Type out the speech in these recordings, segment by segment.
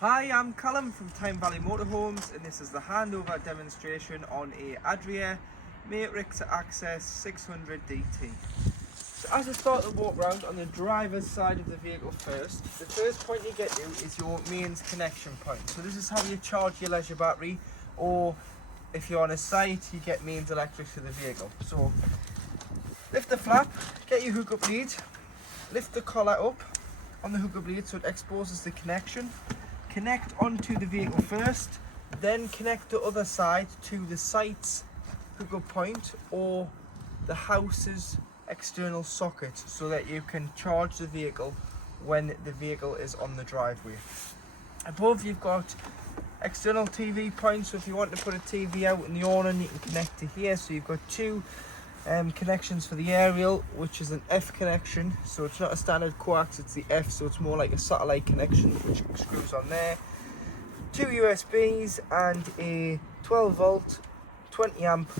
Hi, I'm Callum from Time Valley Motorhomes, and this is the handover demonstration on a Adria Matrix Access 600 DT. So as I start to walk around on the driver's side of the vehicle first, the first point you get to is your mains connection point. So this is how you charge your leisure battery, or if you're on a site, you get mains electric to the vehicle. So lift the flap, get your hookup lead, lift the collar up on the hookup lead so it exposes the connection. Connect onto the vehicle first, then connect the other side to the site's hookup point or the house's external socket so that you can charge the vehicle when the vehicle is on the driveway. Above you've got external TV points, so if you want to put a TV out in the awning you can connect to here. So you've got two connections for the aerial, which is an F connection, so it's not a standard coax, it's the F, so it's more like a satellite connection which screws on there. Two USBs and a 12 volt 20 amp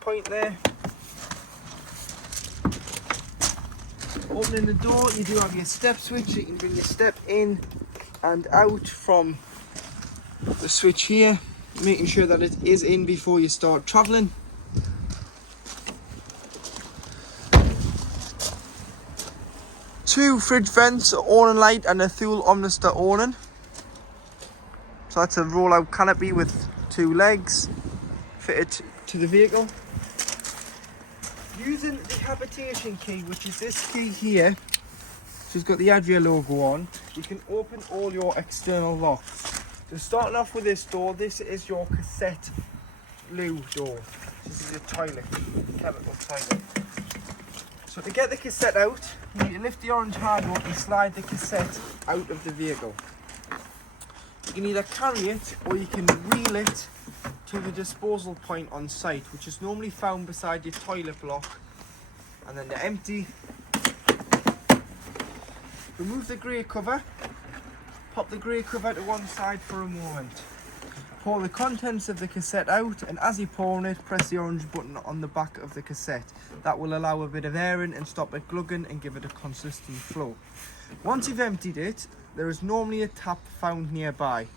point there. Opening the door, you do have your step switch, so you can bring your step in and out from the switch here, making sure that it is in before you start travelling. Two fridge vents, awning light and a Thule Omnister awning. So that's a roll-out canopy with two legs fitted to the vehicle. Using the habitation key, which is this key here, which has got the Adria logo on, you can open all your external locks. So starting off with this door, this is your cassette loo door. This is your toilet, chemical toilet. So to get the cassette out, you need to lift the orange handle and slide the cassette out of the vehicle. You can either carry it or you can reel it to the disposal point on site, which is normally found beside your toilet block. And then to empty, remove the grey cover, pop the grey cover to one side for a moment. Pour the contents of the cassette out, and as you're pouring it, press the orange button on the back of the cassette. That will allow a bit of air in and stop it glugging and give it a consistent flow. Once you've emptied it, there is normally a tap found nearby.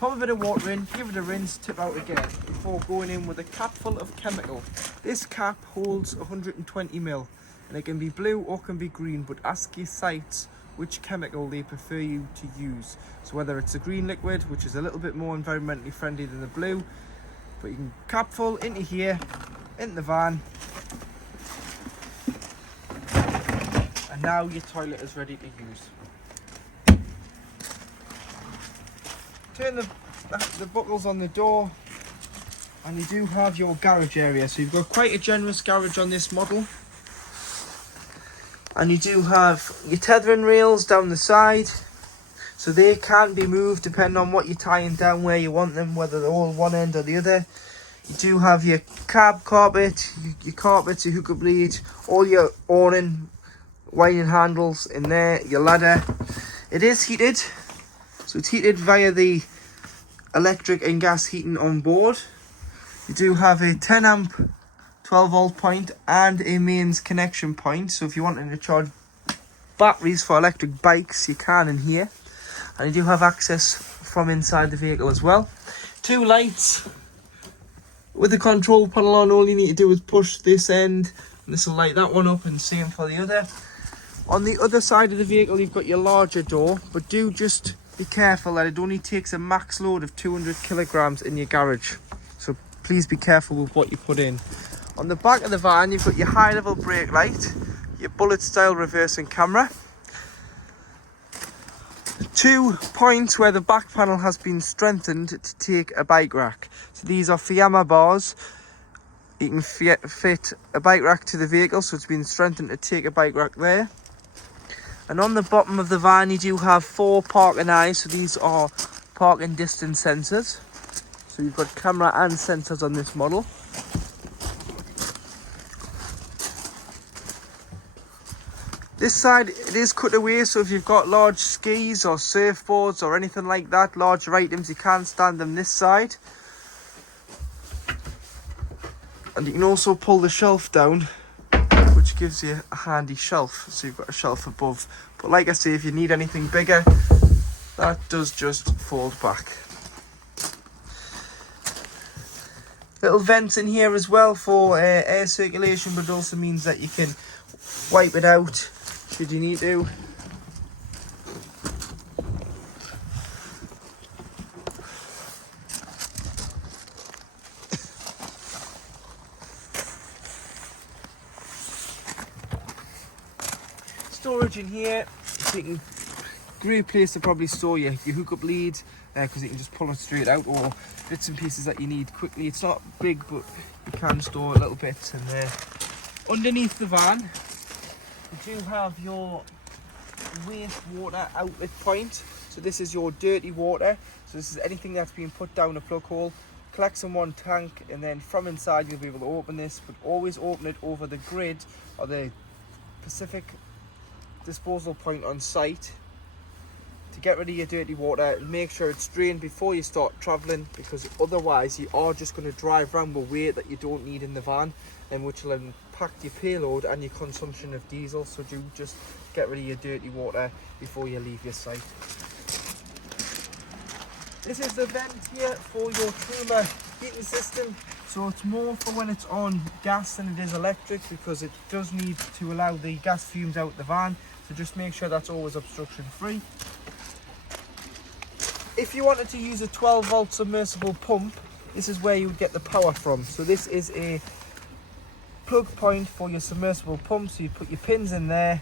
Pop a bit of water in, give it a rinse, tip out again before going in with a cap full of chemical. This cap holds 120 ml and it can be blue or can be green, but ask your sites which chemical they prefer you to use. So whether it's a green liquid, which is a little bit more environmentally friendly than the blue, but you can cap full into here, into the van, and now your toilet is ready to use. Turn the buckles on the door and you do have your garage area. So you've got quite a generous garage on this model. And you do have your tethering rails down the side, so they can be moved depending on what you're tying down, where you want them, whether they're all one end or the other. You do have your cab carpet, your carpets, your hookup lead, all your awning, winding handles in there, your ladder. It is heated, so it's heated via the electric and gas heating on board. You do have a 10 amp 12 volt point and a mains connection point, so if you wanted to charge batteries for electric bikes you can in here, and you do have access from inside the vehicle as well. Two lights with the control panel on. All you need to do is push this end and this will light that one up, and same for the other. On the other side of the vehicle you've got your larger door, but do just be careful that it only takes a max load of 200 kilograms in your garage, so please be careful with what you put in. On the back of the van you've got your high level brake light, your bullet style reversing camera, 2 points where the back panel has been strengthened to take a bike rack. So these are Fiamma bars. You can fit a bike rack to the vehicle, so it's been strengthened to take a bike rack there. And on the bottom of the van you do have 4 parking eyes, so these are parking distance sensors. So you've got camera and sensors on this model. This side it is cut away, so if you've got large skis or surfboards or anything like that, larger items, you can stand them this side. And you can also pull the shelf down, which gives you a handy shelf, so you've got a shelf above. But like I say, if you need anything bigger, that does just fold back. Little vents in here as well for air circulation, but it also means that you can wipe it out should you need to. Storage in here, so you can, great place to probably store your hookup lead, because you can just pull it straight out, or bits and pieces that you need quickly. It's not big, but you can store little bits in there. Underneath the van, you do have your wastewater outlet point. So this is your dirty water. So this is anything that's been put down a plug hole. Collects in one tank, and then from inside you'll be able to open this, but always open it over the grid or the specific disposal point on site to get rid of your dirty water. Make sure it's drained before you start travelling, because otherwise you are just going to drive around with weight that you don't need in the van, and which will impact your payload and your consumption of diesel. So do just get rid of your dirty water before you leave your site. This is the vent here for your Truma heating system. So it's more for when it's on gas than it is electric, because it does need to allow the gas fumes out the van. So just make sure that's always obstruction free. If you wanted to use a 12 volt submersible pump, this is where you would get the power from. So this is a plug point for your submersible pump. So you put your pins in there,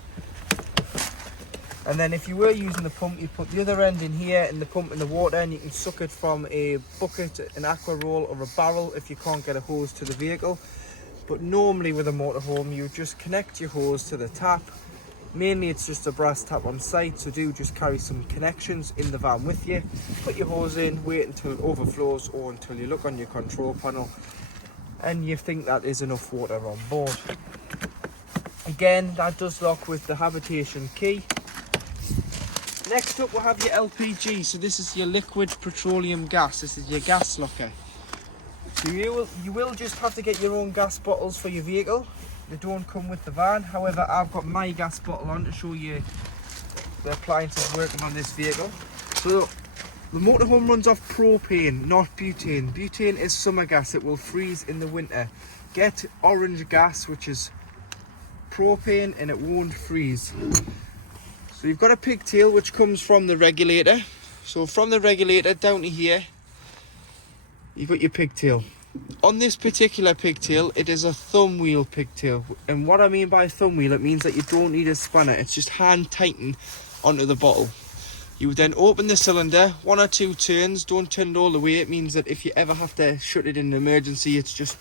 and then if you were using the pump, you put the other end in here and the pump in the water, and you can suck it from a bucket, an aqua roll, or a barrel if you can't get a hose to the vehicle. But normally with a motorhome, you just connect your hose to the tap. Mainly it's just a brass tap on site, so do just carry some connections in the van with you. Put your hose in, wait until it overflows, or until you look on your control panel and you think that is enough water on board. Again, that does lock with the habitation key. Next up we'll have your LPG. So this is your liquid petroleum gas. This is your gas locker. So you will just have to get your own gas bottles for your vehicle. They don't come with the van. However, I've got my gas bottle on to show you the appliances working on this vehicle. So the motorhome runs off propane, not butane. Butane is summer gas. It will freeze in the winter. Get orange gas, which is propane, and it won't freeze. So you've got a pigtail which comes from the regulator. So from the regulator down to here, you've got your pigtail. On this particular pigtail, it is a thumb wheel pigtail. And what I mean by thumb wheel, it means that you don't need a spanner. It's just hand tighten onto the bottle. You would then open the cylinder, 1 or 2 turns. Don't turn it all the way. It means that if you ever have to shut it in an emergency, it's just,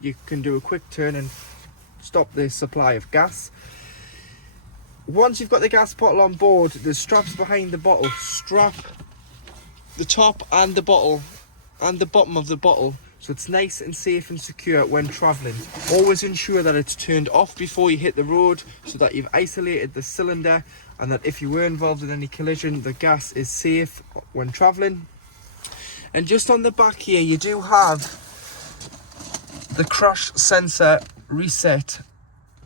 you can do a quick turn and stop the supply of gas. Once you've got the gas bottle on board, there's straps behind the bottle. Strap the top and the bottle and the bottom of the bottle, so it's nice and safe and secure when travelling. Always ensure that it's turned off before you hit the road, so that you've isolated the cylinder, and that if you were involved in any collision, the gas is safe when travelling. And just on the back here, you do have the crash sensor reset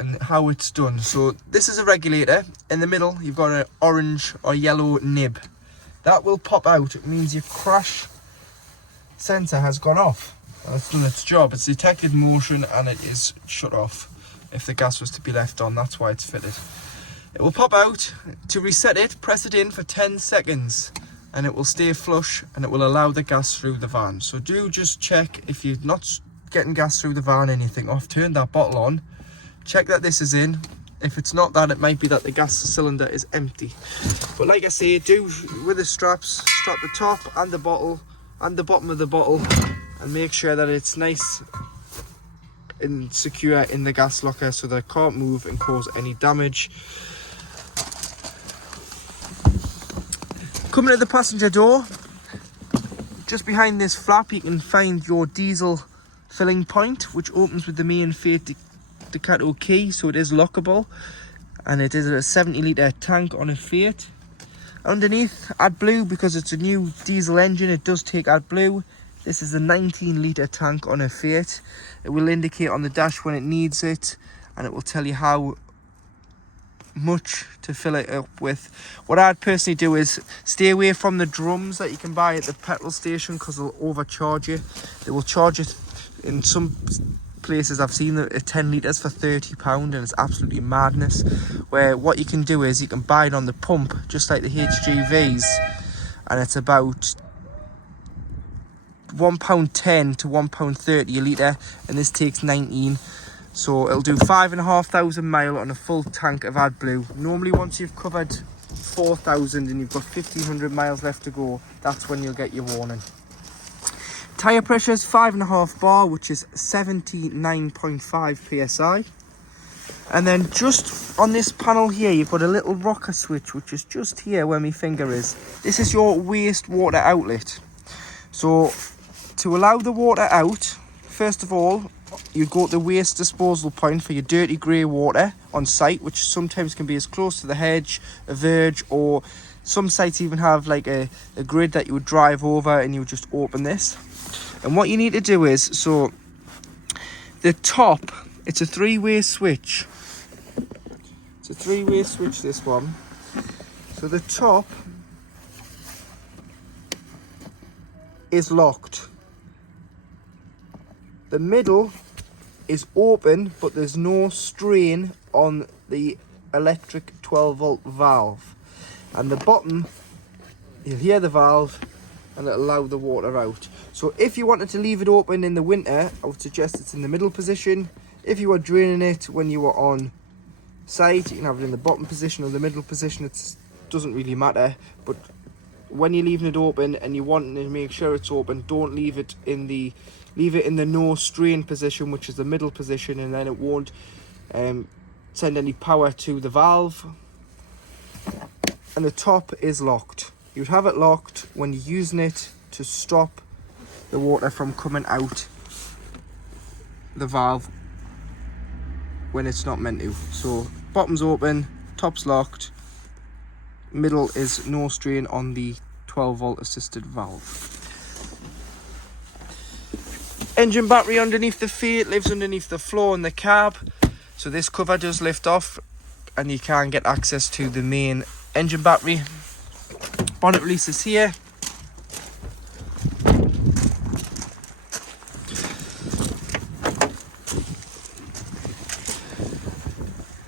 and how it's done. So this is a regulator. In the middle, you've got an orange or yellow nib. That will pop out. It means your crash sensor has gone off. It's done its job. It's detected motion and it is shut off. If the gas was to be left on, that's why it's fitted. It will pop out. To reset it, press it in for 10 seconds and it will stay flush, and it will allow the gas through the van. So do just check if you're not getting gas through the van, anything off, turn that bottle on, check that this is in. If it's not that, it might be that the gas cylinder is empty. But like I say, do with the straps, strap the top and the bottle and the bottom of the bottle, and make sure that it's nice and secure in the gas locker so that it can't move and cause any damage. Coming to the passenger door, just behind this flap you can find your diesel filling point, which opens with the main Fiat Ducato key, so it is lockable, and it is a 70 litre tank on a Fiat. Underneath, AdBlue, because it's a new diesel engine, it does take AdBlue. This is a 19 litre tank on a Fiat. It will indicate on the dash when it needs it, and it will tell you how much to fill it up with. What I'd personally do is stay away from the drums that you can buy at the petrol station, because they'll overcharge you. They will charge you, in some places I've seen that 10 litres for £30, and it's absolutely madness. Where what you can do is you can buy it on the pump, just like the HGVs, and it's about £1.10 to £1.30 a litre, and this takes 19. So it'll do 5,500 miles on a full tank of AdBlue. Normally once you've covered 4,000 and you've got 1,500 miles left to go, that's when you'll get your warning. Tyre pressure is 5.5 bar, which is 79.5 psi. And then just on this panel here, you've got a little rocker switch, which is just here where my finger is. This is your wastewater outlet. So to allow the water out, first of all, you go to the waste disposal point for your dirty grey water on site, which sometimes can be as close to the hedge, a verge, or some sites even have like a grid that you would drive over and you would just open this. And what you need to do is, so the top, it's a three-way switch. It's a three-way switch, this one. So the top is locked. The middle is open, but there's no strain on the electric 12-volt valve. And the bottom, you'll hear the valve, and it'll allow the water out. So if you wanted to leave it open in the winter, I would suggest it's in the middle position. If you are draining it when you are on site, you can have it in the bottom position or the middle position. It doesn't really matter. But when you're leaving it open and you want to make sure it's open, don't leave it in the no strain position, which is the middle position, and then it won't send any power to the valve. And the top is locked. You'd have it locked when you're using it to stop the water from coming out the valve when it's not meant to. So bottom's open, top's locked, middle is no strain on the 12-volt assisted valve. Engine battery underneath the feet, lives underneath the floor in the cab. So this cover does lift off and you can get access to the main engine battery. Bonnet release is here.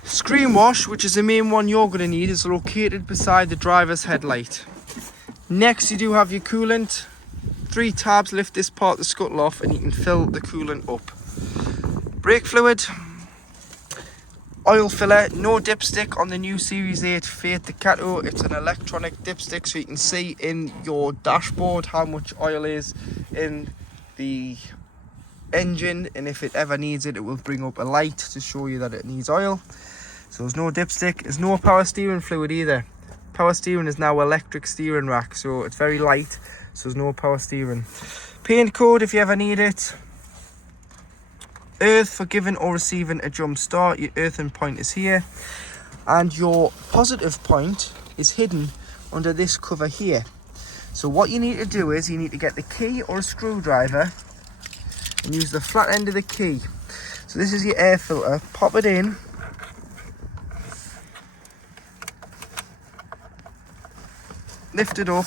Screen wash, which is the main one you're going to need, is located beside the driver's headlight. Next you do have your coolant. 3 tabs lift this part of the scuttle off and you can fill the coolant up. Brake fluid, oil filler, no dipstick on the new Series 8 Fiat Ducato. It's an electronic dipstick, so you can see in your dashboard how much oil is in the engine, and if it ever needs it, it will bring up a light to show you that it needs oil. So there's no dipstick. There's no power steering fluid either. Power steering is now electric steering rack, so it's very light, so there's no power steering. Paint code if you ever need it. Earth for giving or receiving a jump start. Your earthing point is here, and your positive point is hidden under this cover here. So what you need to do is you need to get the key or a screwdriver and use the flat end of the key. So this is your air filter. Pop it in. Lift it up.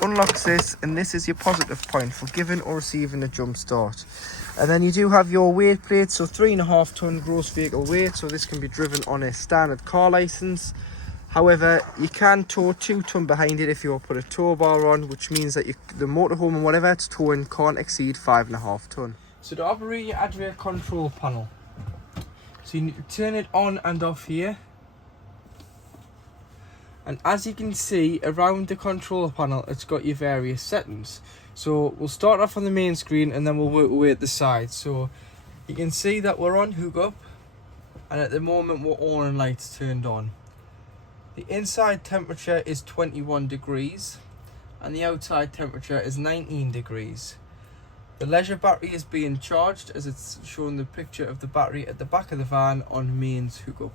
Unlocks this, and this is your positive point for giving or receiving a jump start. And then you do have your weight plate, so 3.5 ton gross vehicle weight, so this can be driven on a standard car license. However, you can tow 2 ton behind it if you put a tow bar on, which means that the motorhome and whatever it's towing can't exceed 5.5 ton. So to operate your Adria control panel, so you need to turn it on and off here. And as you can see, around the control panel, it's got your various settings. So we'll start off on the main screen and then we'll work our way at the side. So you can see that we're on hookup, and at the moment we're awning lights turned on. The inside temperature is 21 degrees and the outside temperature is 19 degrees. The leisure battery is being charged, as it's showing the picture of the battery at the back of the van on mains hookup.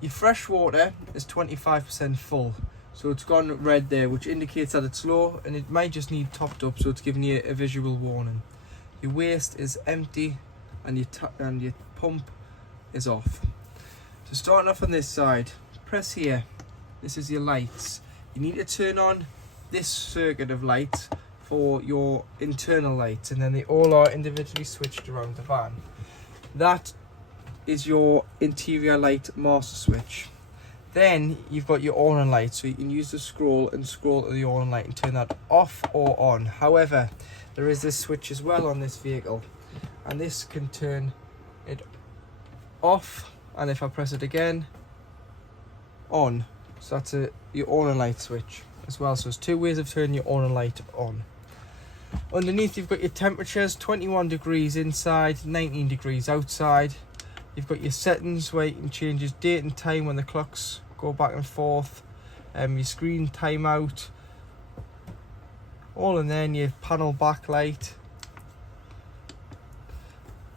Your freshwater is 25% full, so it's gone red there, which indicates that it's low and it might just need topped up, so it's giving you a visual warning. Your waste is empty, and your pump is off. So starting off on this side, press here. This is your lights. You need to turn on this circuit of lights for your internal lights, and then they all are individually switched around the van. That is your interior light master switch. Then you've got your awning light, so you can use the scroll and scroll to the awning light and turn that off or on. However, there is this switch as well on this vehicle, and this can turn it off, and if I press it again, on. So that's your awning light switch as well. So there's two ways of turning your awning light on. Underneath you've got your temperatures, 21 degrees inside, 19 degrees outside. You've got your settings where you can change your date and time when the clocks go back and forth. Your screen timeout. All in there, and your panel backlight.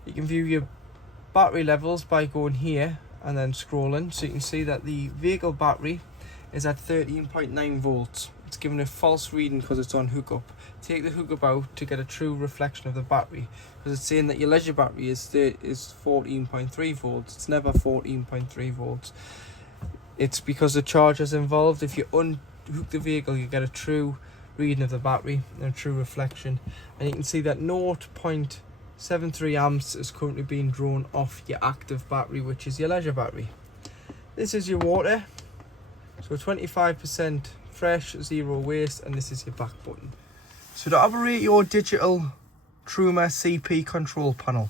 You can view your battery levels by going here and then scrolling. So you can see that the vehicle battery is at 13.9 volts. It's giving a false reading because it's on hookup. Take the hookup out to get a true reflection of the battery, because it's saying that your leisure battery is 14.3 volts. It's never 14.3 volts. It's because the charger's involved. If you unhook the vehicle, you get a true reading of the battery and a true reflection. And you can see that 0.73 amps is currently being drawn off your active battery, which is your leisure battery. This is your water. So 25% fresh, 0 waste, and this is your back button. So to operate your digital Truma CP control panel,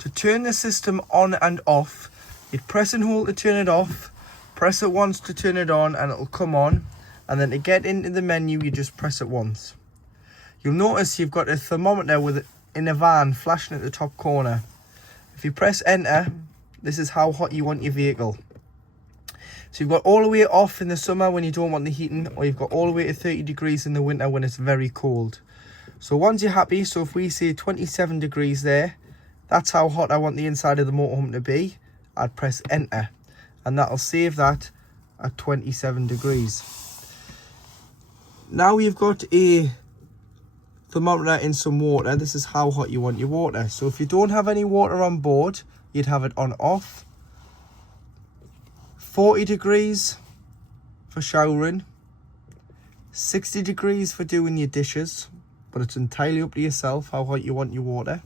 to turn the system on and off, you'd press and hold to turn it off, press it once to turn it on and it'll come on, and then to get into the menu you just press it once. You'll notice you've got a thermometer in a van flashing at the top corner. If you press enter, this is how hot you want your vehicle. So you've got all the way off in the summer when you don't want the heating, or you've got all the way to 30 degrees in the winter when it's very cold. So once you're happy, so if we say 27 degrees there, that's how hot I want the inside of the motorhome to be, I'd press enter, and that'll save that at 27 degrees. Now you've got a thermometer in some water. This is how hot you want your water. So if you don't have any water on board, you'd have it on off. 40 degrees for showering, 60 degrees for doing your dishes, but it's entirely up to yourself how hot you want your water.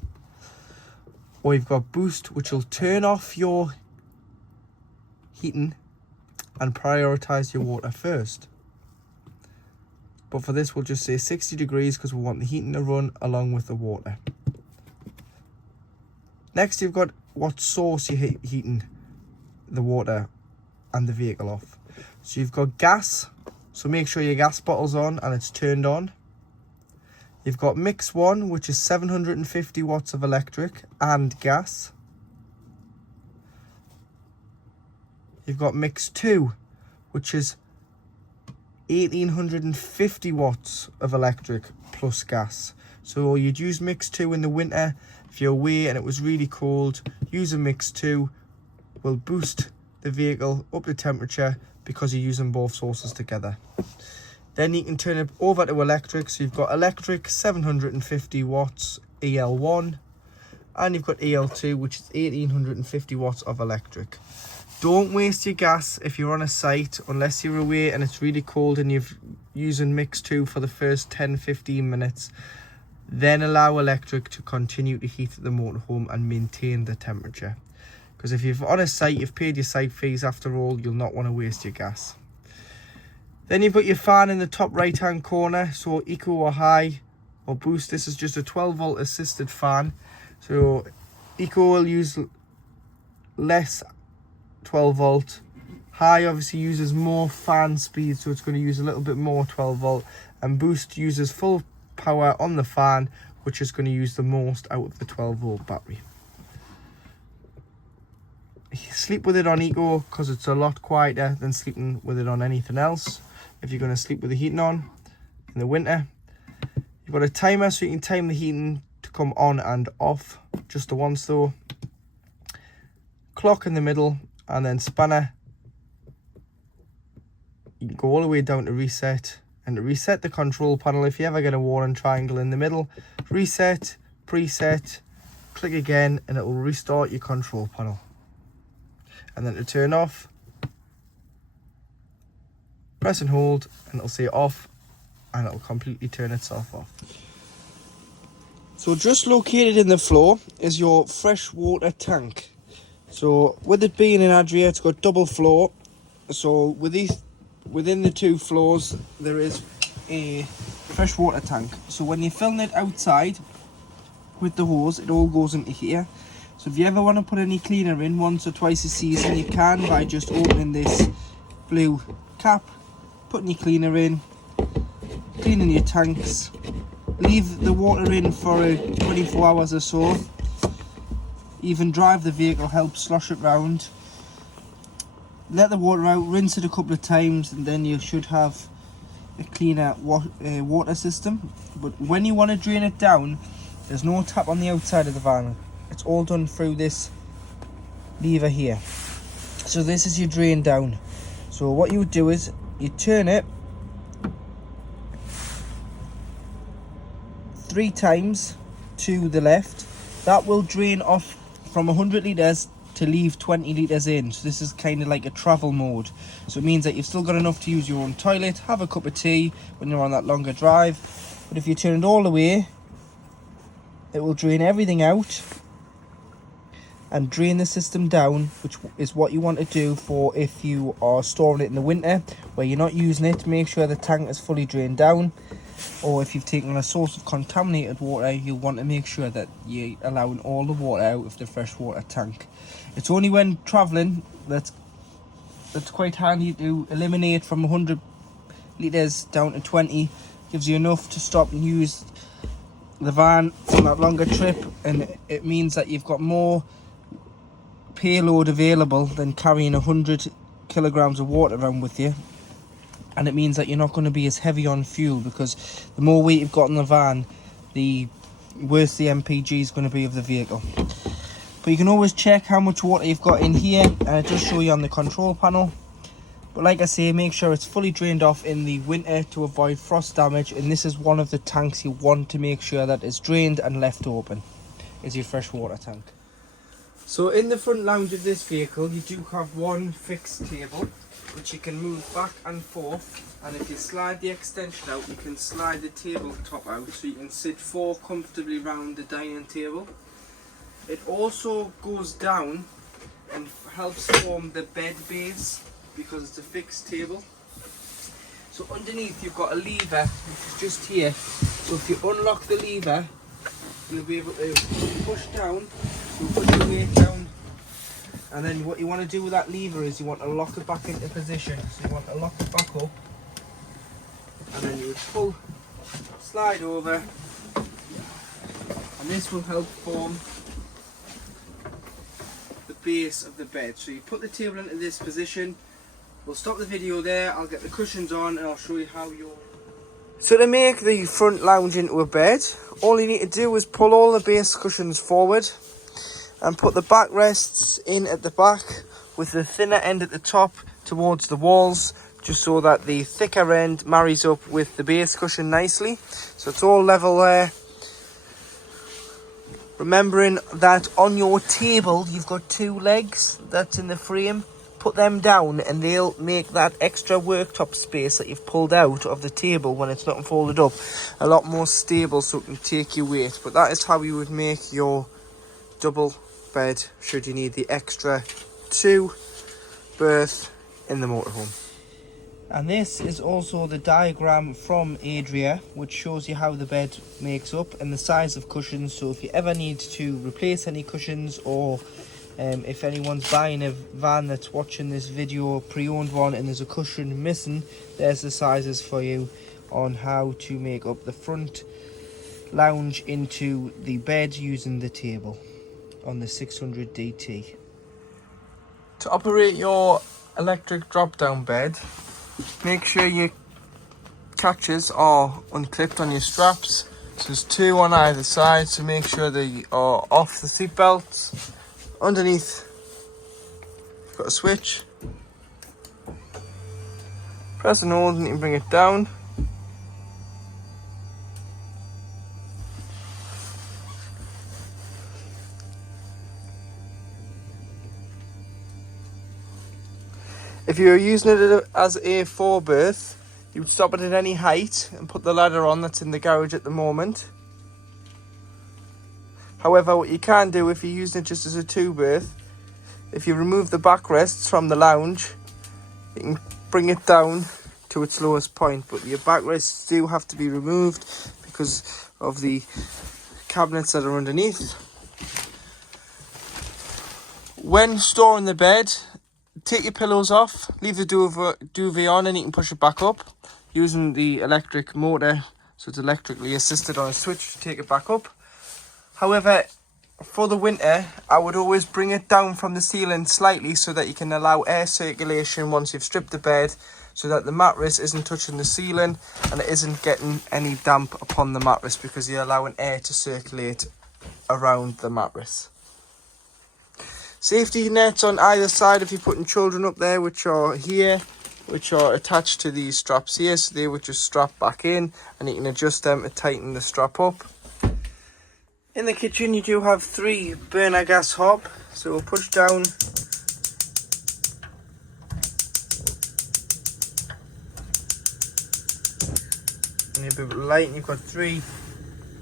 Or you've got boost, which will turn off your heating and prioritize your water first. But for this we'll just say 60 degrees because we want the heating to run along with the water. Next you've got what source you're heating the water and the vehicle off. So you've got gas, so make sure your gas bottle's on and it's turned on. You've got mix 1, which is 750 watts of electric and gas. You've got mix 2, which is 1850 watts of electric plus gas. So you'd use mix 2 in the winter. If you're away and it was really cold, use a mix 2, will boost the vehicle up to temperature because you're using both sources together. Then you can turn it over to electric. So you've got electric 750 watts EL1, and you've got EL2, which is 1850 watts of electric. Don't waste your gas if you're on a site, unless you're away and it's really cold and you're using mix 2 for the first 10-15 minutes. Then allow electric to continue to heat the motorhome and maintain the temperature. Because if you're on a site, you've paid your site fees after all, you'll not want to waste your gas. Then you've got your fan in the top right hand corner, so eco or high or boost. This is just a 12 volt assisted fan. So eco will use less 12 volt. High obviously uses more fan speed, so it's going to use a little bit more 12 volt. And boost uses full power on the fan, which is going to use the most out of the 12 volt battery. Sleep with it on eco because it's a lot quieter than sleeping with it on anything else. If you're going to sleep with the heating on in the winter, you've got a timer so you can time the heating to come on and off just the once though. Clock in the middle, and then spanner. You can go all the way down to reset, and to reset the control panel, if you ever get a warning triangle in the middle, reset, preset, click again, and it will restart your control panel. and then to turn off, press and hold and it'll say off, and it'll completely turn itself off. So just located in the floor is your freshwater tank. So with it being in Adria, it's got double floor. So within the two floors there is a freshwater tank. So when you're filling it outside with the hose, it all goes into here. So if you ever want to put any cleaner in once or twice a season, you can by just opening this blue cap, putting your cleaner in, cleaning your tanks, leave the water in for 24 hours or so, even drive the vehicle, help slosh it round, let the water out, rinse it a couple of times, and then you should have a cleaner water system. But when you want to drain it down, there's no tap on the outside of the van. It's all done through this lever here. So this is your drain down. So what you would do is you turn it 3 times to the left. That will drain off from 100 litres to leave 20 litres in. So this is kind of like a travel mode. So it means that you've still got enough to use your own toilet, have a cup of tea when you're on that longer drive. But if you turn it all the way, it will drain everything out and drain the system down, which is what you want to do for if you are storing it in the winter where you're not using it. Make sure the tank is fully drained down, or if you've taken a source of contaminated water, you'll want to make sure that you're allowing all the water out of the freshwater tank. It's only when travelling that's quite handy to eliminate from 100 litres down to 20. Gives you enough to stop and use the van on that longer trip, and it means that you've got more payload available than carrying 100 kilograms of water around with you. And it means that you're not going to be as heavy on fuel, because the more weight you've got in the van, the worse the MPG is going to be of the vehicle. But you can always check how much water you've got in here, and it does show you on the control panel. But like I say, make sure it's fully drained off in the winter to avoid frost damage, and this is one of the tanks you want to make sure that is drained and left open, is your freshwater tank. So in the front lounge of this vehicle, you do have one fixed table which you can move back and forth, and if you slide the extension out, you can slide the tabletop out so you can sit 4 comfortably round the dining table. It also goes down and helps form the bed base because it's a fixed table. So underneath you've got a lever which is just here, so if you unlock the lever, you'll be able to push down. So put your weight down, and then what you want to do with that lever is you want to lock it back into position. So you want to lock it back up, and then you would pull, slide over, and this will help form the base of the bed. So you put the table into this position. We'll stop the video there, I'll get the cushions on and I'll show you how you'll... So to make the front lounge into a bed, all you need to do is pull all the base cushions forward and put the backrests in at the back with the thinner end at the top towards the walls, just so that the thicker end marries up with the base cushion nicely. So it's all level there. Remembering that on your table you've got 2 legs that's in the frame. Put them down and they'll make that extra worktop space that you've pulled out of the table when it's not folded up a lot more stable, so it can take your weight. But that is how you would make your double bed should you need the extra 2 berth in the motorhome. And this is also the diagram from Adria, which shows you how the bed makes up and the size of cushions. So if you ever need to replace any cushions, or if anyone's buying a van that's watching this video, pre-owned one, and there's a cushion missing, there's the sizes for you on how to make up the front lounge into the bed using the table on the 600 DT. To operate your electric drop-down bed, make sure your catches are unclipped on your straps. So there's 2 on either side, so make sure they are off the seat belts. Underneath, you've got a switch. Press and hold and you can bring it down. you're using it as a 4-berth, you would stop it at any height and put the ladder on that's in the garage at the moment. However, what you can do if you're using it just as a 2-berth, if you remove the backrests from the lounge, you can bring it down to its lowest point. But your backrests do have to be removed because of the cabinets that are underneath. When storing the bed, take your pillows off, leave the duvet on, and you can push it back up using the electric motor. So it's electrically assisted on a switch to take it back up. However, for the winter, I would always bring it down from the ceiling slightly so that you can allow air circulation once you've stripped the bed, so that the mattress isn't touching the ceiling and it isn't getting any damp upon the mattress, because you're allowing air to circulate around the mattress. Safety nets on either side if you're putting children up there, which are here, which are attached to these straps here, so they would just strap back in and you can adjust them to tighten the strap up. In the kitchen you do have 3 burner gas hob, so we'll push down and you'll be able to light, and you've got 3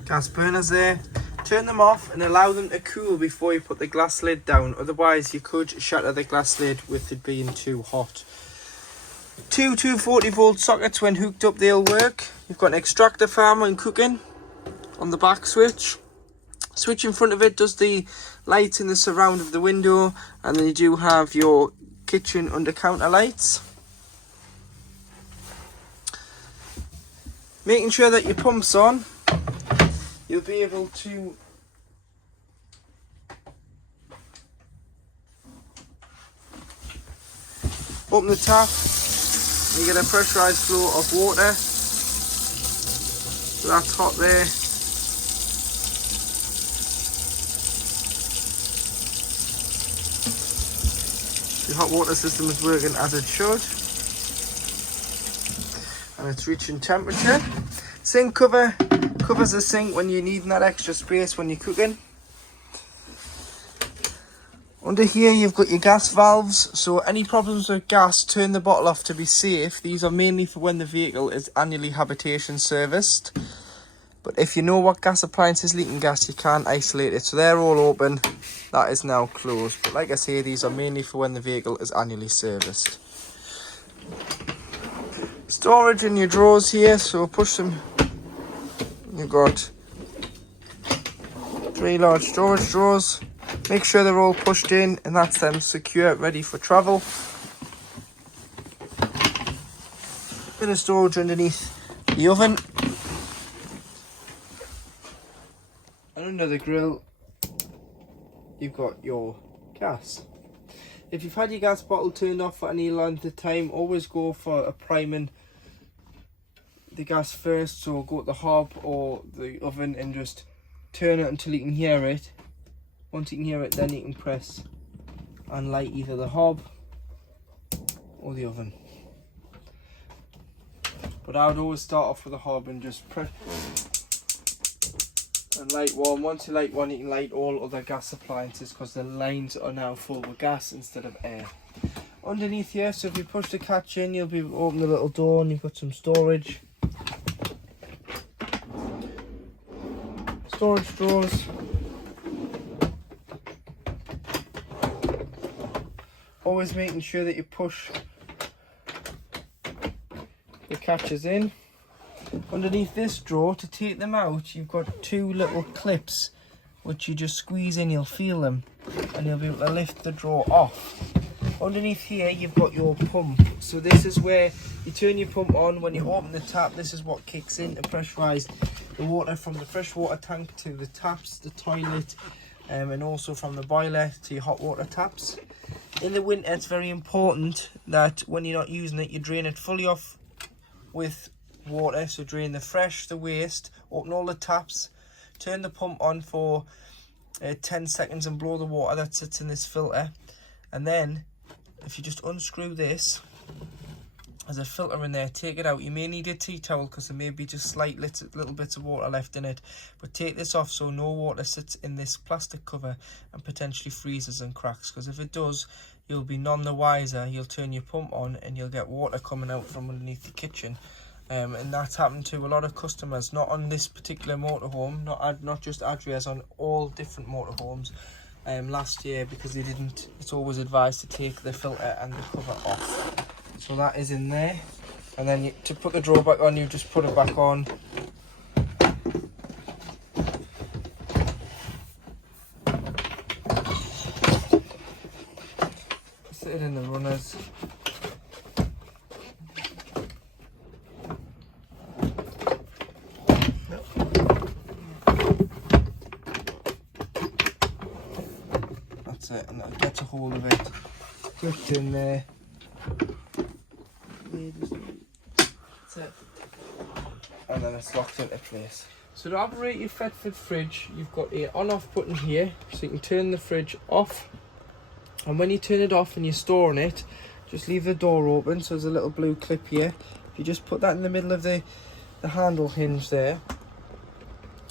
gas burners there. Turn them off and allow them to cool before you put the glass lid down, otherwise you could shatter the glass lid with it being too hot. 2 240 volt sockets, when hooked up they'll work. You've got an extractor fan when cooking on the back switch. Switch in front of it does the lights in the surround of the window, and then you do have your kitchen under counter lights. Making sure that your pump's on, you'll be able to open the tap and you get a pressurised flow of water. So that's hot there. The hot water system is working as it should, and it's reaching temperature. Sink cover covers the sink when you're needing that extra space when you're cooking. Under here you've got your gas valves, so any problems with gas, turn the bottle off to be safe. These are mainly for when the vehicle is annually habitation serviced. But if you know what gas appliance is leaking gas, you can isolate it. So they're all open. That is now closed. But like I say, these are mainly for when the vehicle is annually serviced. Storage in your drawers here, so push them. You've got 3 large storage drawers. Make sure they're all pushed in, and that's them secure, ready for travel. Bit of storage underneath the oven. And under the grill, you've got your gas. If you've had your gas bottle turned off for any length of time, always go for a priming the gas first. So go to the hob or the oven and just turn it until you can hear it. Once you can hear it, then you can press and light either the hob or the oven. But I would always start off with the hob and just press and light one. Once you light one, you can light all other gas appliances, because the lines are now full with gas instead of air. Underneath here, so if you push the catch in, you'll be able to open the little door and you've got some storage. Storage drawers. Always making sure that you push the catches in. Underneath this drawer, to take them out, you've got 2 little clips which you just squeeze in. You'll feel them and you'll be able to lift the drawer off. Underneath here you've got your pump, so this is where you turn your pump on. When you open the tap, this is what kicks in to pressurise the water from the freshwater tank to the taps, the toilet, and also from the boiler to your hot water taps. In the winter, it's very important that when you're not using it, you drain it fully off with water. So drain the fresh, the waste, open all the taps, turn the pump on for 10 seconds and blow the water that sits in this filter. And then if you just unscrew this, there's a filter in there, take it out. You may need a tea towel because there may be just slight little bits of water left in it, but take this off so no water sits in this plastic cover and potentially freezes and cracks, because if it does, you'll be none the wiser. You'll turn your pump on and you'll get water coming out from underneath the kitchen. And that's happened to a lot of customers, not on this particular motorhome, not just Adria's, on all different motorhomes last year, because they didn't. It's always advised to take the filter and the cover off. So that is in there, and then to put the drawer back on, you just put it back on. Sit it in the runners. That's it, and that gets a hold of it. Just in there. That's it. And then it's locked into place. So to operate your Thetford fridge, you've got a on-off button here, so you can turn the fridge off. And when you turn it off and you're storing it, just leave the door open. So there's a little blue clip here. If you just put that in the middle of the handle hinge there,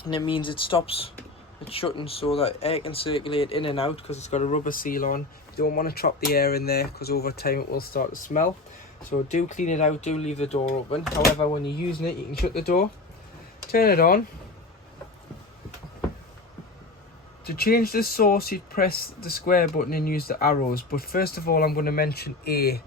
and it means it stops it shutting, so that air can circulate in and out, because it's got a rubber seal on. You don't want to trap the air in there, because over time it will start to smell. So do clean it out, do leave the door open. However, when you're using it, you can shut the door, turn it on. To change the source, you'd press the square button and use the arrows. But first of all, I'm going to mention A.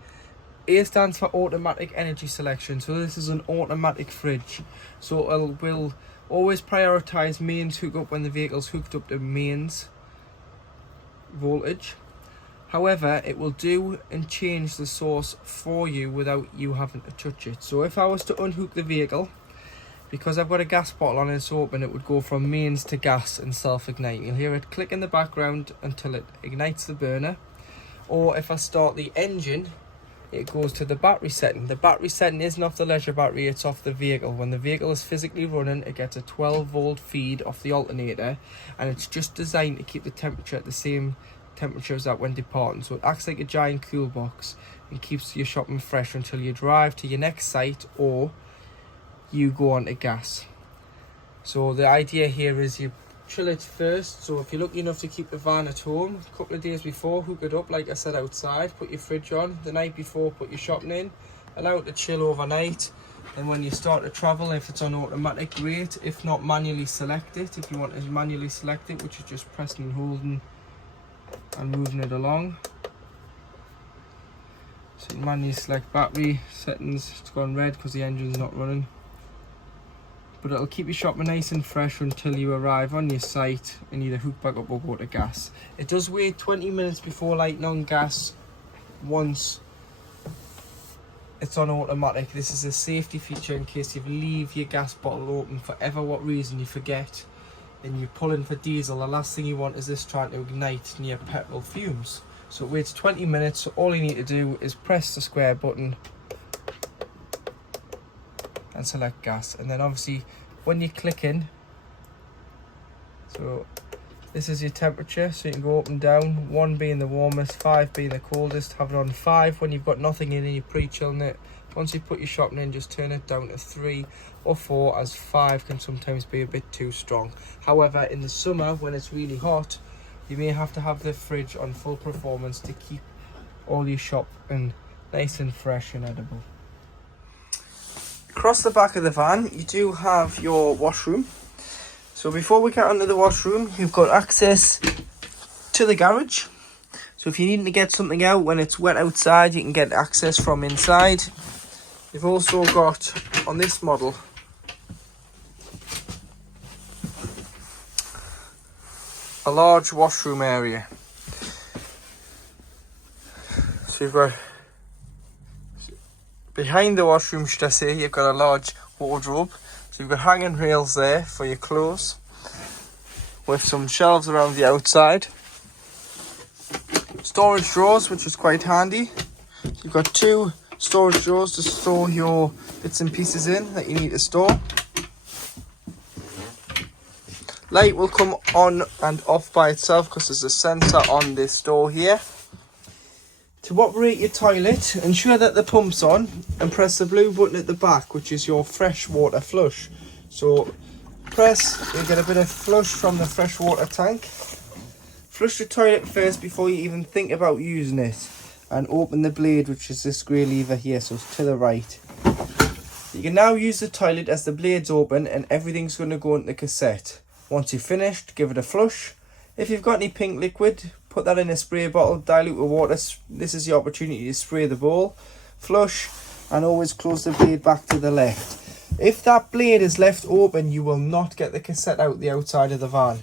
A stands for automatic energy selection. So this is an automatic fridge. So it will always prioritise mains hookup when the vehicle's hooked up to mains voltage. However, it will do and change the source for you without you having to touch it. So if I was to unhook the vehicle, because I've got a gas bottle on and it's open, it would go from mains to gas and self-ignite. You'll hear it click in the background until it ignites the burner. Or if I start the engine, it goes to the battery setting. The battery setting isn't off the leisure battery, it's off the vehicle. When the vehicle is physically running, it gets a 12-volt feed off the alternator, and it's just designed to keep the temperature at the same temperature as that when departing. So it acts like a giant cool box and keeps your shopping fresh until you drive to your next site or you go on to gas. So the idea here is you chill it first. So if you're lucky enough to keep the van at home, a couple of days before, hook it up like I said outside, put your fridge on. The night before, put your shopping in, allow it to chill overnight. And when you start to travel, if it's on automatic, great. If not, manually select it. If you want to manually select it, which is just pressing and holding and moving it along. So you manually select battery settings. It's gone red because the engine's not running. But it'll keep your shopping nice and fresh until you arrive on your site and either hook back up or go to gas. It does wait 20 minutes before lighting on gas once it's on automatic. This is a safety feature in case you leave your gas bottle open for ever what reason you forget and you pull in for diesel. The last thing you want is this trying to ignite near petrol fumes. So it waits 20 minutes. So all you need to do is press the square button and select gas, and then obviously when you click in, so this is your temperature, so you can go up and down, 1 being the warmest, 5 being the coldest. Have it on 5 when you've got nothing in and you're pre-chilling it. Once you put your shopping in, just turn it down to 3 or 4, as 5 can sometimes be a bit too strong. However, in the summer when it's really hot, you may have to have the fridge on full performance to keep all your shopping nice and fresh and edible. Across the back of the van, you do have your washroom. So before we get onto the washroom, you've got access to the garage. So if you need to get something out when it's wet outside, you can get access from inside. You've also got, on this model, a large washroom area. So you've got, behind the washroom, should I say, you've got a large wardrobe. So you've got hanging rails there for your clothes, with some shelves around the outside. Storage drawers, which is quite handy. You've got 2 storage drawers to store your bits and pieces in that you need to store. Light will come on and off by itself because there's a sensor on this door here. To operate your toilet, ensure that the pump's on and press the blue button at the back, which is your freshwater flush. So press, you'll get a bit of flush from the freshwater tank. Flush the toilet first before you even think about using it. and open the blade, which is this grey lever here, so it's to the right. You can now use the toilet as the blade's open and everything's going to go into the cassette. Once you've finished, give it a flush. If you've got any pink liquid, put that in a spray bottle, dilute with water. This is the opportunity to spray the bowl. Flush, and always close the blade back to the left. If that blade is left open, you will not get the cassette out the outside of the van,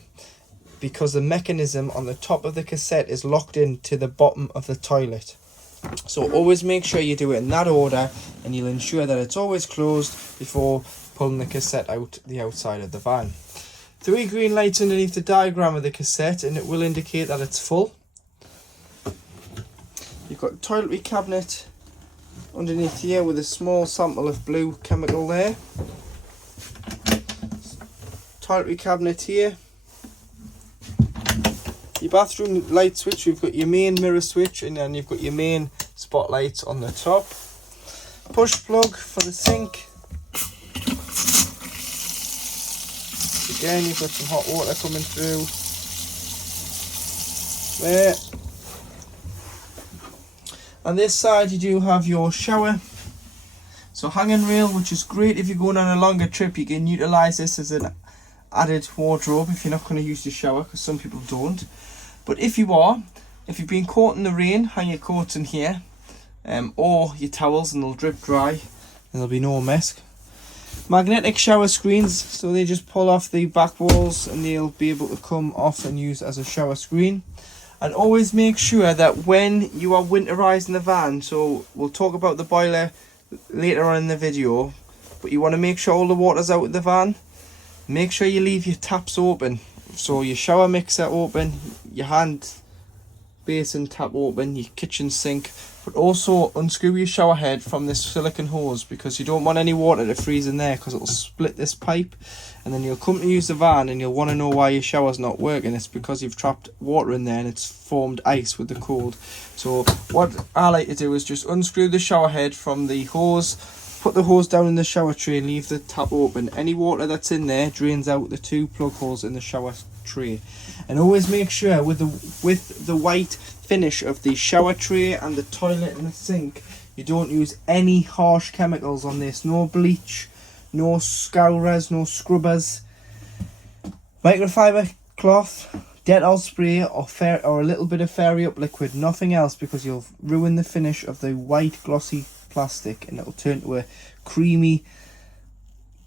because the mechanism on the top of the cassette is locked into the bottom of the toilet. So always make sure you do it in that order, and you'll ensure that it's always closed before pulling the cassette out the outside of the van. 3 green lights underneath the diagram of the cassette, and it will indicate that it's full. You've got a toiletry cabinet underneath here with a small sample of blue chemical there. Toiletry cabinet here. Your bathroom light switch, you've got your main mirror switch, and then you've got your main spotlights on the top. Push plug for the sink. Again, you've got some hot water coming through there. On this side you do have your shower. So hanging rail, which is great if you're going on a longer trip. You can utilise this as an added wardrobe if you're not going to use the shower, because some people don't. But if you are, if you've been caught in the rain, hang your coats in here, or your towels, and they'll drip dry and there'll be no mess. Magnetic shower screens, so they just pull off the back walls and they'll be able to come off and use as a shower screen. And always make sure that when you are winterizing the van, so we'll talk about the boiler later on in the video, but you want to make sure all the water's out of the van. Make sure you leave your taps open, so your shower mixer open, your hand basin tap open, your kitchen sink, but also unscrew your shower head from this silicone hose, because you don't want any water to freeze in there, because it'll split this pipe, and then you'll come to use the van and you'll want to know why your shower's not working. It's because you've trapped water in there and it's formed ice with the cold. So what I like to do is just unscrew the shower head from the hose, put the hose down in the shower tray, leave the tap open. Any water that's in there drains out the 2 plug holes in the shower tray. And always make sure with the white finish of the shower tray and the toilet and the sink, you don't use any harsh chemicals on this. No bleach, no scourers, no scrubbers. Microfiber cloth, Dettol spray, or a little bit of Fairy Up liquid. Nothing else, because you'll ruin the finish of the white glossy plastic and it'll turn to a creamy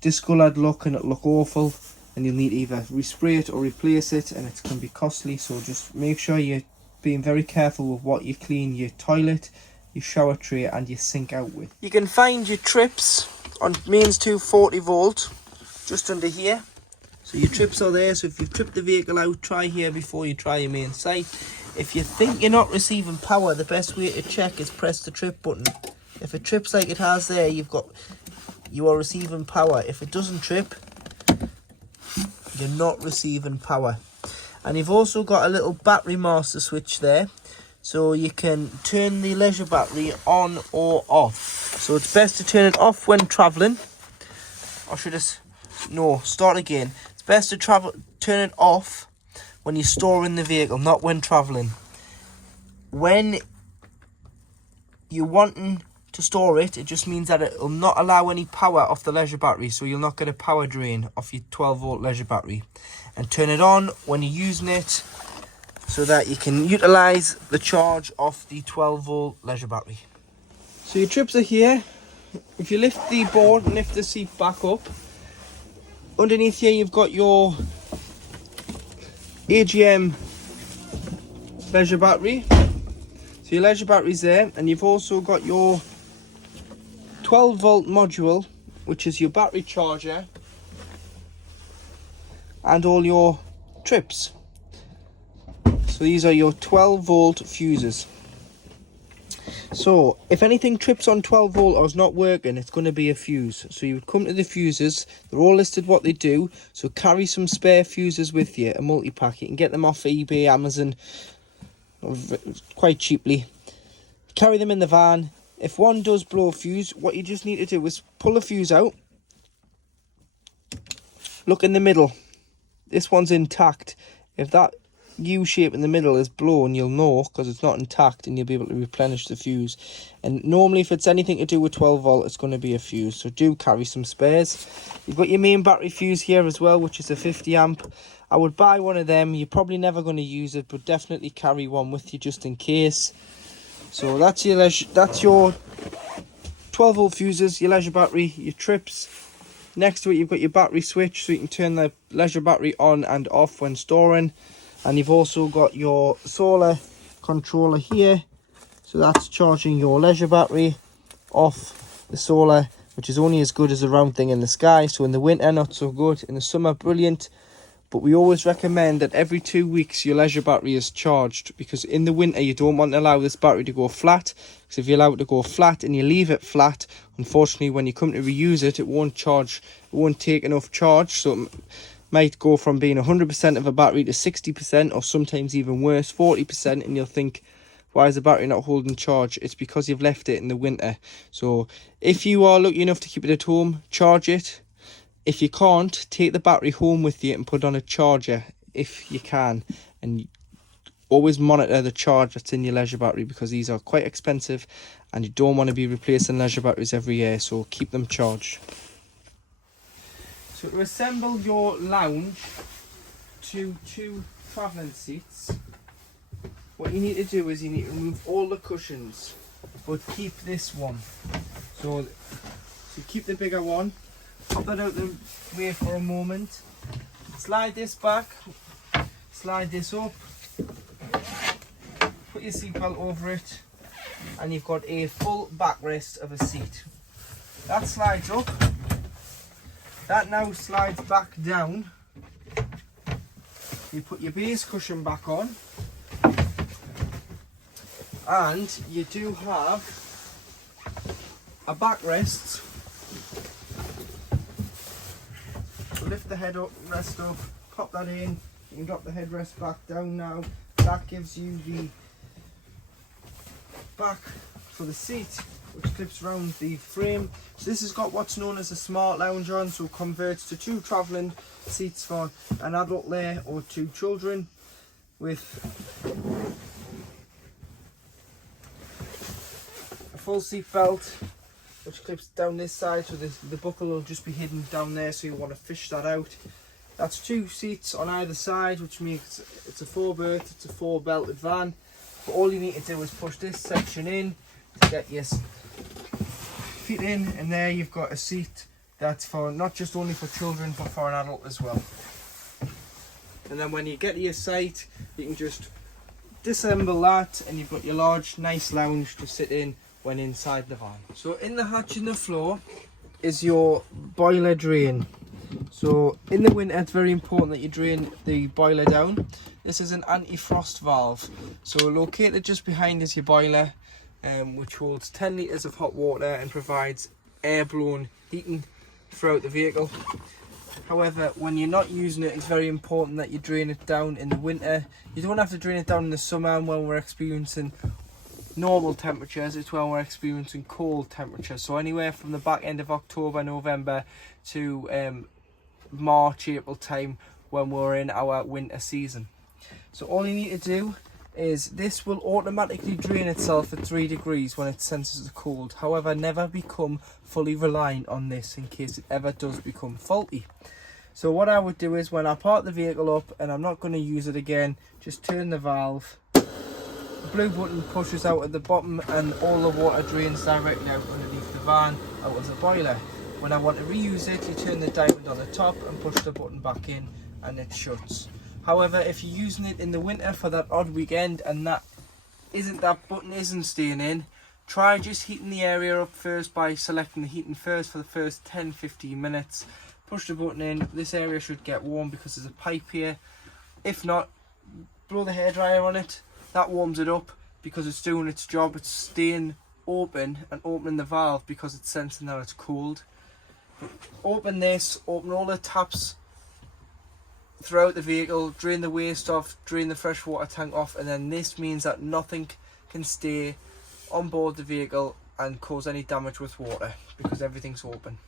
discoloured look, and it'll look awful, and you'll need to either respray it or replace it, and it can be costly. So just make sure you're being very careful with what you clean your toilet, your shower tray and your sink out with. You can find your trips on mains 240 volt just under here. So your trips are there, so if you've tripped the vehicle out, try here before you try your main site. If you think you're not receiving power, the best way to check is press the trip button. If it trips like it has there, you are receiving power. If it doesn't trip, you're not receiving power. And you've also got a little battery master switch there, so you can turn the leisure battery on or off. So it's best to turn it off when travelling, or should I start again. It's best to turn it off when you're storing the vehicle, not when travelling. When you're wanting to store it, it just means that it will not allow any power off the leisure battery, so you'll not get a power drain off your 12 volt leisure battery. And turn it on when you're using it, so that you can utilise the charge of the 12 volt leisure battery. So your trips are here. If you lift the board and lift the seat back up, underneath here you've got your AGM leisure battery. So your leisure battery's there, and you've also got your 12 volt module, which is your battery charger, and all your trips. So these are your 12 volt fuses. So if anything trips on 12 volt or is not working, it's going to be a fuse. So you would come to the fuses, they're all listed what they do, so carry some spare fuses with you, a multi-pack. You can get them off eBay, Amazon, quite cheaply. Carry them in the van. If one does blow a fuse, what you just need to do is pull the fuse out, look in the middle. This one's intact. If that U shape in the middle is blown, you'll know because it's not intact, and you'll be able to replenish the fuse. And normally if it's anything to do with 12 volt, it's going to be a fuse, so do carry some spares. You've got your main battery fuse here as well, which is a 50 amp. I would buy one of them. You're probably never going to use it, but definitely carry one with you just in case. So that's your 12 volt fuses, your leisure battery, your trips. Next to it you've got your battery switch, so you can turn the leisure battery on and off when storing. And you've also got your solar controller here, so that's charging your leisure battery off the solar, which is only as good as a round thing in the sky. So in the winter, not so good. In the summer, brilliant. But we always recommend that every 2 weeks your leisure battery is charged, because in the winter you don't want to allow this battery to go flat, because if you allow it to go flat and you leave it flat, unfortunately when you come to reuse it, it won't take enough charge. So it might go from being 100% of a battery to 60%, or sometimes even worse, 40%, and you'll think, why is the battery not holding charge? It's because you've left it in the winter. So if you are lucky enough to keep it at home, charge it. If you can't, take the battery home with you and put on a charger if you can. And always monitor the charge that's in your leisure battery, because these are quite expensive and you don't want to be replacing leisure batteries every year, so keep them charged. So to assemble your lounge to 2 travelling seats, what you need to do is you need to remove all the cushions, but keep this one. So keep the bigger one, pop that out the way for a moment, slide this back, slide this up, put your seatbelt over it, and you've got a full backrest of a seat. That slides up. That now slides back down. You put your base cushion back on, and you do have a backrest. So lift the head up, rest up, pop that in. You can drop the headrest back down now. That gives you the back for the seat, which clips around the frame. So this has got what's known as a smart lounge on, so converts to 2 travelling seats for an adult there, or 2 children, with a full seat belt which clips down this side, so the buckle will just be hidden down there, so you want to fish that out. That's 2 seats on either side, which makes it's a 4-berth, it's a 4-belted van. But all you need to do is push this section in to get your feet in, and there you've got a seat that's for not just only for children, but for an adult as well. And then when you get to your site, you can just disassemble that, and you've got your large nice lounge to sit in when inside the van. So in the hatch in the floor is your boiler drain. So in the winter it's very important that you drain the boiler down. This is an anti-frost valve, so located just behind is your boiler, which holds 10 litres of hot water and provides air-blown heating throughout the vehicle. However, when you're not using it, it's very important that you drain it down in the winter. You don't have to drain it down in the summer when we're experiencing normal temperatures. It's when we're experiencing cold temperatures, so anywhere from the back end of October, November to March, April time, when we're in our winter season. So all you need to do is, this will automatically drain itself at 3 degrees when it senses the cold. However, never become fully reliant on this in case it ever does become faulty. So what I would do is, when I park the vehicle up and I'm not going to use it again, just turn the valve. The blue button pushes out at the bottom and all the water drains directly out underneath the van, out of the boiler. When I want to reuse it, you turn the diamond on the top and push the button back in and it shuts. However, if you're using it in the winter for that odd weekend and that button isn't staying in, try just heating the area up first by selecting the heating first for the first 10-15 minutes. Push the button in, this area should get warm because there's a pipe here. If not, blow the hairdryer on it, that warms it up because it's doing its job. It's staying open and opening the valve because it's sensing that it's cold. Open this, open all the taps throughout the vehicle, drain the waste off, drain the freshwater tank off, and then this means that nothing can stay on board the vehicle and cause any damage with water because everything's open.